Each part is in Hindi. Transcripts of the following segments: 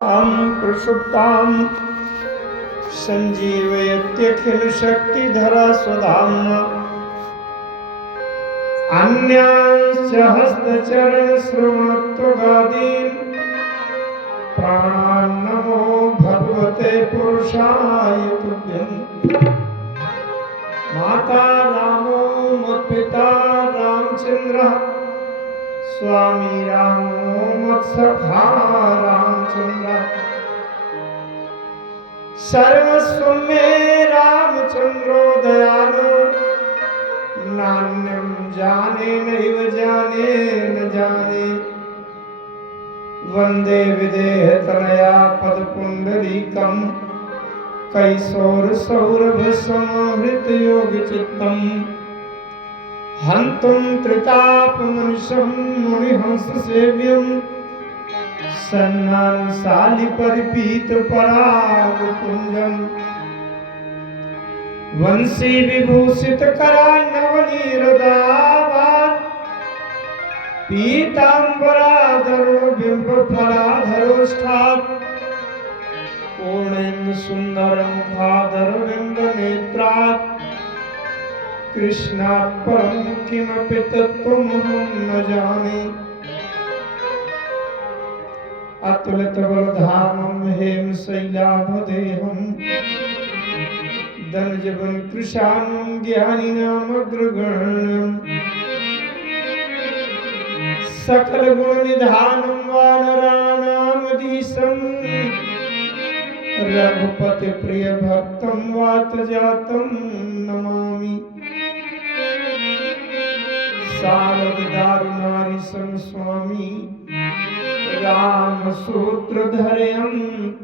प्रसुप्तां सञ्जीवयत्यखिलशक्तिधरा स्वधाम्ना अन्यांश्च हस्तचरणश्रवणत्वगादीन् प्राणान् नमो भगवते पुरुषाय तुभ्यं। माता रामो मत्पिता रामचन्द्रः स्वामी रामो मत्सखा रामचन्द्रः सर्वस्वं मे रामचन्द्रो दयालु नान्यं जाने नैव जाने न जाने वन्दे विदेहतनया पदपुण्डरीकं कैशोरसौरभसमाहृतयोगचित्तं हन्तुं त्रितापमनिशं मुनिहंससेव्यं सन्नानशालिपरिपीतपरागपुञ्जं वंशी विभूषितकरान्नवनीरदावान् पीताम्बराधरो बिम्बफलाधरोष्ठात् पूर्णेन्दुसुन्दरमुखाधरविन्दनेत्रात् कृष्णात् परं किमपि तत्त्वमहं न जाने। अतुलितबलधामं हेमशैलाभदेहं दनुजवनकृशानं ज्ञानिनामग्रगण्यं सकलगुणनिधानं वानराणामधीशं रघुपतिप्रियभक्तं वातजातं नमामि। शारददारुणारीशं स्वामी रामसूत्रधरं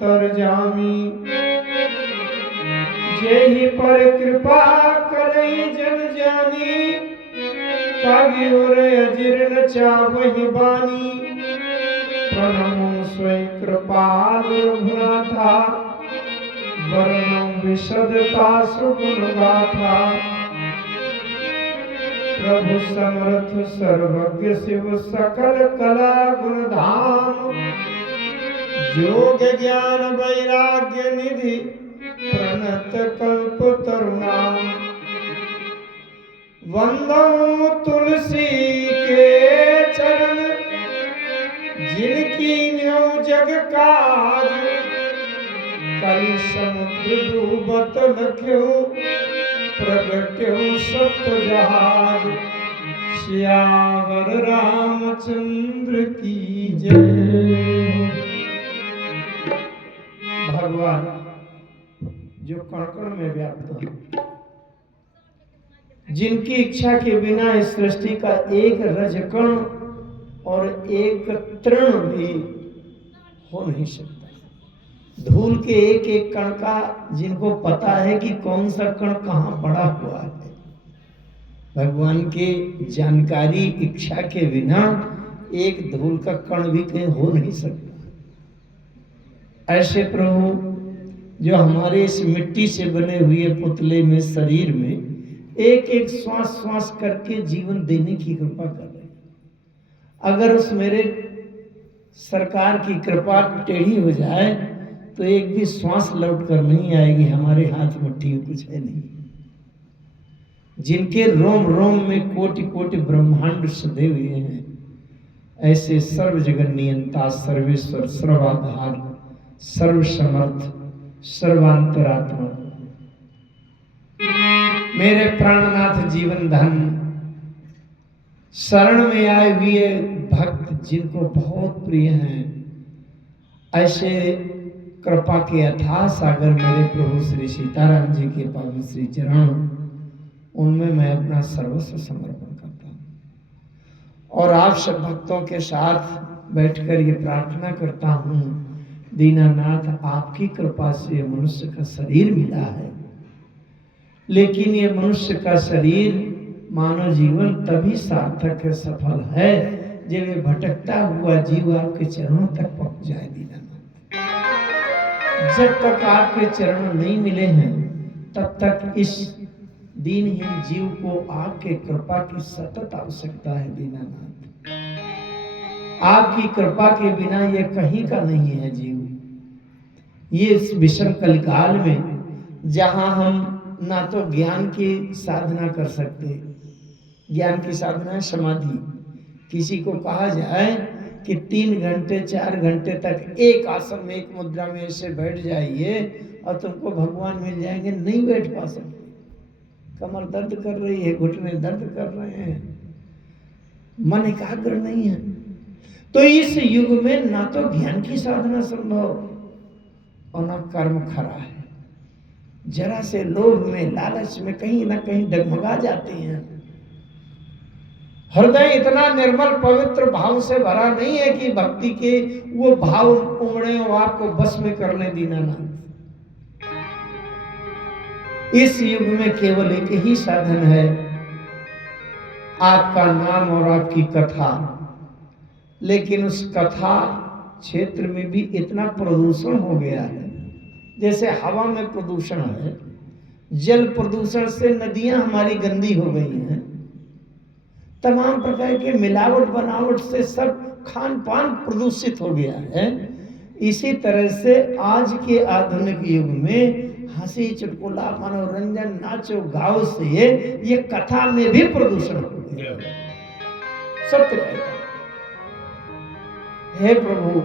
तर्जामि। जेहि पर कृपा करे जन जानी कवि और अजिर न चावहि बानी। प्रणमो स्वयं कृपाल रघुनाथा वर्णो विशदता सुगुण गाथा। प्रभु समर्थ सर्वज्ञ शिव सकल कला गुण धाम जोग ज्ञान वैराग्य निधि प्रणत कल्प तरुणाम। वंदो तुलसी के चरण जिनकी न्यों जग काज। कलि समुद्र डूबत लख्यो प्रगट्यो सप्त जहाज। सियावर रामचंद्र की जय। भगवान जो कण कण में व्याप्त है, जिनकी इच्छा के बिना इस सृष्टि का एक रजकण और एक तृण भी हो नहीं सकता। धूल के एक एक कण का जिनको पता है कि कौन सा कण कहाँ पड़ा हुआ है, भगवान की जानकारी इच्छा के बिना एक धूल का कण भी कहीं हो नहीं सकता। ऐसे प्रभु जो हमारे इस मिट्टी से बने हुए पुतले में शरीर में एक एक श्वास श्वास करके जीवन देने की कृपा कर रहे हैं। अगर उस मेरे सरकार की कृपा टेढ़ी हो जाए तो एक भी श्वास लौट कर नहीं आएगी। हमारे हाथ मुट्ठी में कुछ है नहीं। जिनके रोम रोम में कोटि कोटि ब्रह्मांड सधे हुए हैं, ऐसे सर्व जगन नियंता सर्वेश्वर सर्वाधार सर्वसमर्थ सर्वांतरात्मा मेरे प्राणनाथ जीवन धन शरण में आए हुए भक्त जिनको बहुत प्रिय हैं, ऐसे कृपा के अथाह सागर मेरे प्रभु श्री सीताराम जी के पावन श्री चरण, उनमें मैं अपना सर्वस्व समर्पण करता हूँ। और आप सब भक्तों के साथ बैठकर ये प्रार्थना करता हूँ, दीनानाथ आपकी कृपा से मनुष्य का शरीर मिला है, लेकिन ये मनुष्य का शरीर मानव जीवन तभी सार्थक है, सफल है जब ये भटकता हुआ जीव आपके चरणों तक पहुंच जाए। दीनानाथ, जब तक आपके चरण नहीं मिले हैं तब तक इस दीनहीन जीव को आपके कृपा की सतत आवश्यकता है। दीनानाथ, आपकी कृपा के बिना ये कहीं का नहीं है जीव। ये इस विषम कलिकाल में जहाँ हम ना तो ज्ञान की साधना कर सकते, ज्ञान की साधना है समाधि। किसी को कहा जाए कि 3 घंटे 4 घंटे तक एक आसन में एक मुद्रा में ऐसे बैठ जाइए और तुमको भगवान मिल जाएंगे, नहीं बैठ पा सकते। कमर दर्द कर रही है, घुटने दर्द कर रहे हैं, मन एकाग्र नहीं है। तो इस युग में ना तो ज्ञान की साधना संभव और ना कर्म खरा है। जरा से लोभ में लालच में कहीं ना कहीं डगमगा जाते हैं। हृदय इतना निर्मल पवित्र भाव से भरा नहीं है कि भक्ति के वो भाव उमड़े और आपको बस में कर ले दीनानाथ। इस युग में केवल एक ही साधन है, आपका नाम और आपकी कथा। लेकिन उस कथा क्षेत्र में भी इतना प्रदूषण हो गया है, जैसे हवा में प्रदूषण है, जल प्रदूषण से नदियां हमारी गंदी हो गई हैं, तमाम प्रकार के मिलावट बनावट से सब खान पान प्रदूषित हो गया है। इसी तरह से आज के आधुनिक युग में हंसी चुटकुला मनोरंजन नाचो गाओ से ये कथा में भी प्रदूषण हो गया। सत्य कहता हे प्रभु,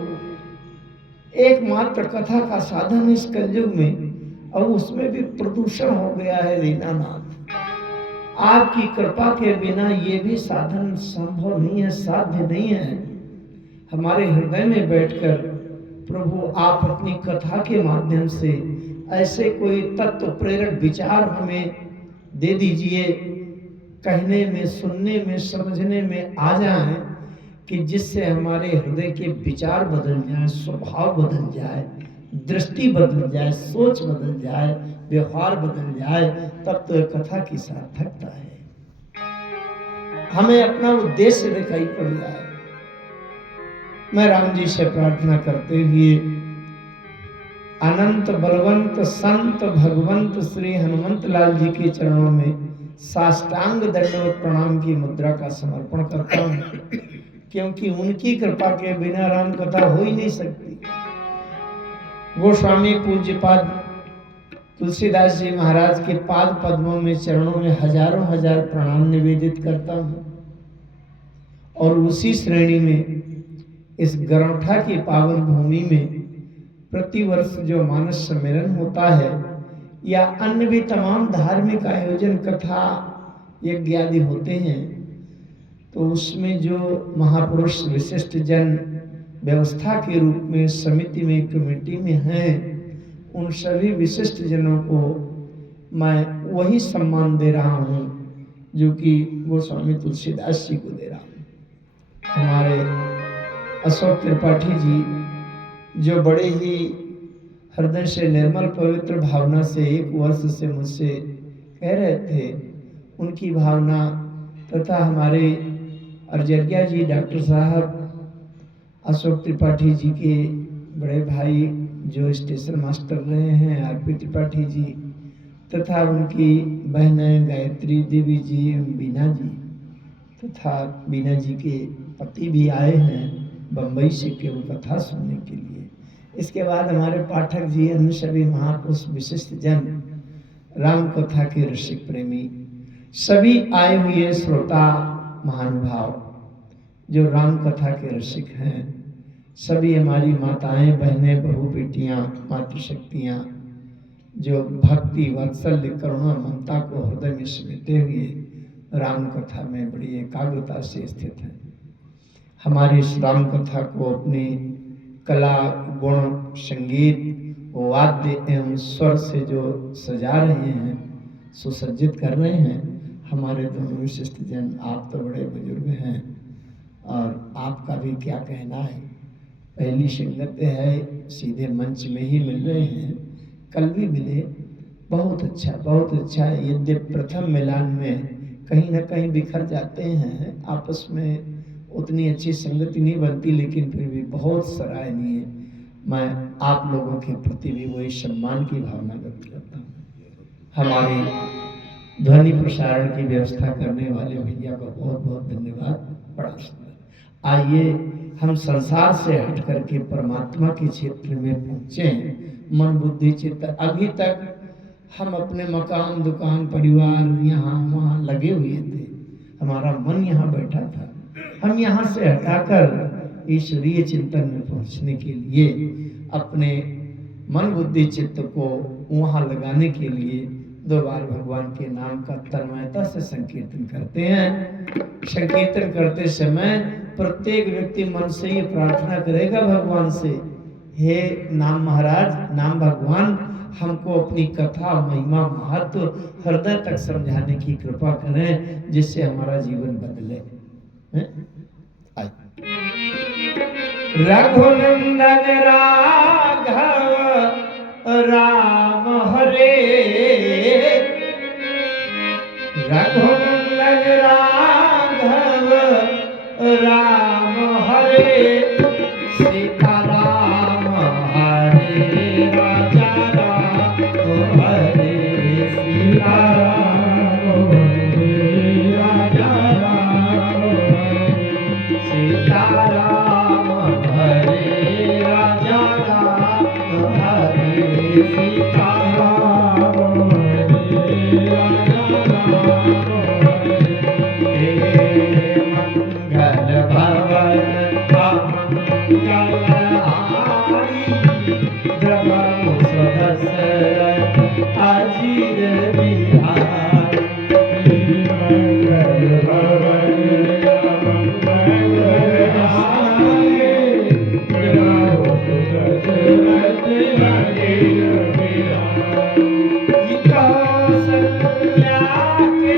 एकमात्र कथा का साधन इस कलयुग में, और उसमें भी प्रदूषण हो गया है दीनानाथ। आपकी कृपा के बिना ये भी साधन संभव नहीं है, साध्य नहीं है। हमारे हृदय में बैठकर प्रभु आप अपनी कथा के माध्यम से ऐसे कोई तत्व प्रेरक विचार हमें दे दीजिए, कहने में सुनने में समझने में आ जाए, कि जिससे हमारे हृदय के विचार बदल जाए, स्वभाव बदल जाए, दृष्टि बदल जाए, सोच बदल जाए, व्यवहार बदल जाए, तब तो कथा की सार्थकता है। हमें अपना उद्देश्य दिखाई पड़ जाए। मैं राम जी से प्रार्थना करते हुए अनंत बलवंत संत भगवंत श्री हनुमंत लाल जी के चरणों में साष्टांग दंडवत प्रणाम की मुद्रा का समर्पण करता हूँ, क्योंकि उनकी कृपा के बिना राम कथा हो ही नहीं सकती। गोस्वामी पूज्यपाद तुलसीदास जी महाराज के पाद पद्मों में चरणों में हजारों हजार प्रणाम निवेदित करता हूँ। और उसी श्रेणी में इस गरौठा की पावन भूमि में प्रतिवर्ष जो मानस सम्मेलन होता है या अन्य भी तमाम धार्मिक आयोजन कथा यज्ञ आदि होते हैं, तो उसमें जो महापुरुष विशिष्ट जन व्यवस्था के रूप में समिति में कमेटी में हैं, उन सभी विशिष्ट जनों को मैं वही सम्मान दे रहा हूँ जो कि गोस्वामी तुलसीदास जी को दे रहा हूँ। हमारे अशोक त्रिपाठी जी जो बड़े ही हृदय से निर्मल पवित्र भावना से 1 वर्ष से मुझसे कह रहे थे, उनकी भावना तथा हमारे अर्जरिया जी डॉक्टर साहब अशोक त्रिपाठी जी के बड़े भाई जो स्टेशन मास्टर रहे हैं आरपी त्रिपाठी जी, तथा उनकी बहनें गायत्री देवी जी, बीना जी, तथा बीना जी के पति भी आए हैं बम्बई से केवल कथा सुनने के लिए। इसके बाद हमारे पाठक जी, अन्य सभी महापुरुष विशिष्ट जन, राम कथा के रसिक प्रेमी सभी आए हुए श्रोता महानुभाव जो राम कथा के रसिक हैं, सभी हमारी माताएं बहनें बहू बेटियां मातृशक्तियां जो भक्ति वात्सल्य करुणा ममता को हृदय में समेटे हुए राम कथा में बड़ी एकाग्रता से स्थित हैं। हमारी इस राम कथा को अपनी कला गुण संगीत वाद्य एवं स्वर से जो सजा रहे हैं, सुसज्जित कर रहे हैं, हमारे दोनों विशिष्ट जन, आप तो बड़े बुजुर्ग हैं और आपका भी क्या कहना है। पहली संगत है, सीधे मंच में ही मिल रहे हैं, कल भी मिले, बहुत अच्छा बहुत अच्छा। यद्यपि प्रथम मिलान में कहीं ना कहीं बिखर जाते हैं, आपस में उतनी अच्छी संगति नहीं बनती, लेकिन फिर भी बहुत सराहनीय। मैं आप लोगों के प्रति भी वही सम्मान की भावना व्यक्त करता हूँ। हमारे ध्वनि प्रसारण की व्यवस्था करने वाले भैया को बहुत बहुत धन्यवाद। बड़ा सुंदर। आइए हम संसार से हट करके परमात्मा के क्षेत्र में पहुँचे हैं। मन बुद्धि चित्त, अभी तक हम अपने मकान दुकान परिवार यहाँ वहाँ लगे हुए थे, हमारा मन यहाँ बैठा था। हम यहाँ से हटाकर ईश्वरीय चिंतन में पहुँचने के लिए अपने मन बुद्धि चित्त को वहाँ लगाने के लिए 2 बार भगवान के नाम का तन्मयता से संकीर्तन करते हैं। संकीर्तन करते समय प्रत्येक व्यक्ति मन से ये प्रार्थना करेगा भगवान से, हे नाम महाराज, नाम भगवान, हमको अपनी कथा महिमा महत्व हृदय तक समझाने की कृपा करें, जिससे हमारा जीवन बदले। रघुनंदन राघव राम हरे, रघुनंदन राघव राम हरे, सीता राम हरे राजा राम हरे, सीता राम हरे राजा राम हरे, सीता राम हरे राजा राम हरे, सीता राम हरे राजा राम हरे, मंगल भवन अमंगल हारी, द्रवहु सदसरथ अजीर बिहारी, मंगल भवन अमंगल हारी, द्रवहु सदसरथ अजीर बिहारी, कौसल्या के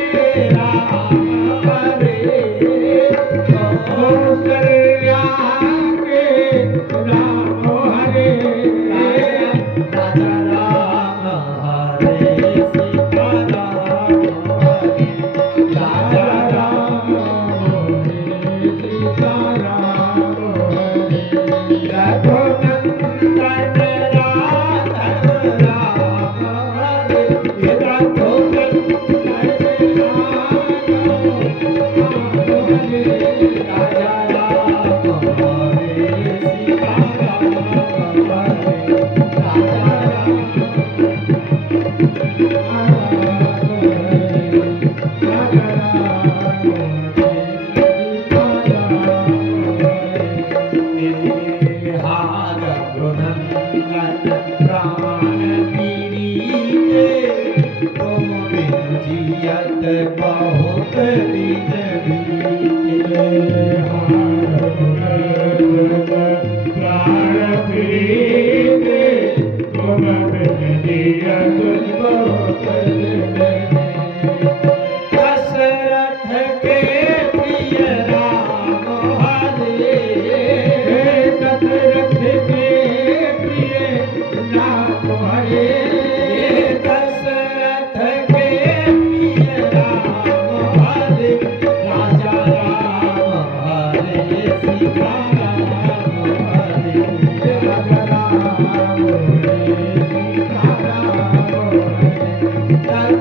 राम हरे, कौसल्या के राम हरे, राजा राम हरे, सीता राम हरे, राजा राम हरे, सीता राम हरे, रघुनंदन राघव राम हरे, रघुनंदन राजा राम हरे, सीता राम हरे, राजा हार रघुनंदन प्राण पीड़िते, तुम बिनु जियत बहुत दिन बीते, हार रघुनंदन प्राण पीड़िते, तुम बिनु जियत बहुत दिन बीते, दशरथ के प्रिय राम हरे, दशरथ के प्रिय राम हरे, दशरथ के प्रिय राम हरे, राजा राम हरे, सीता राम हरे, राजा राम हरे, सीता राम हरे,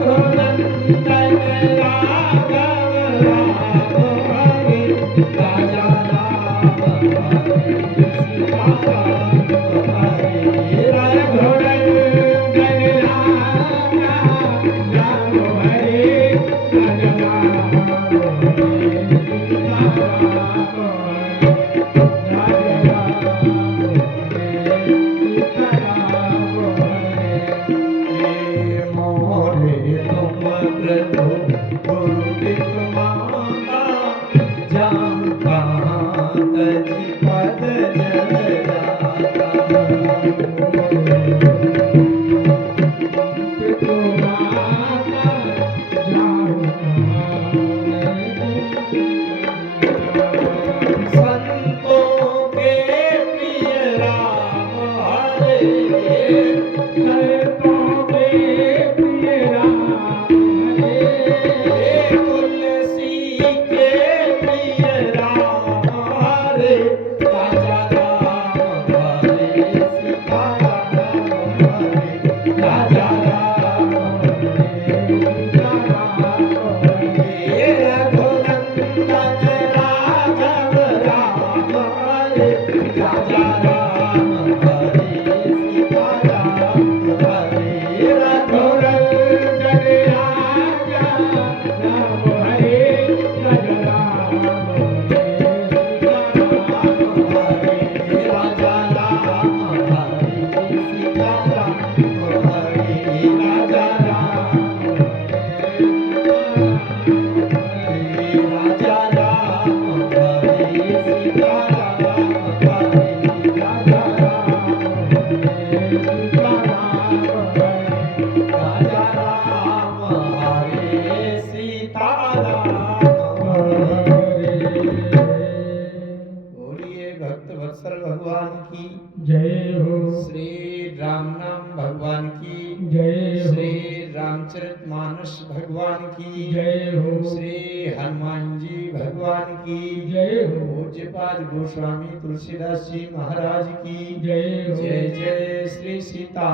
रघुनंदन राघव राम हरे, राजा राम हरे, सीता राम हरे, रघुनंदन राम हरे, राजा राम हरे, सीता राम हरे, राजा राम हरे, सीता राम हरे, मोरे तुम प्रभु गुरु माता, जाम कहाँ तज पद जल जाता, राजा राम हरे सीताराम बोलिए भक्त वत्सल भगवान की जय हो। श्री राम नाम भगवान की जय हो। श्री रामचरितमानस भगवान की जय हो। श्री हनुमान जी भगवान की जय हो। पूज्यपाद गोस्वामी तुलसीदास जी महाराज की जय हो। जय जय श्री सीता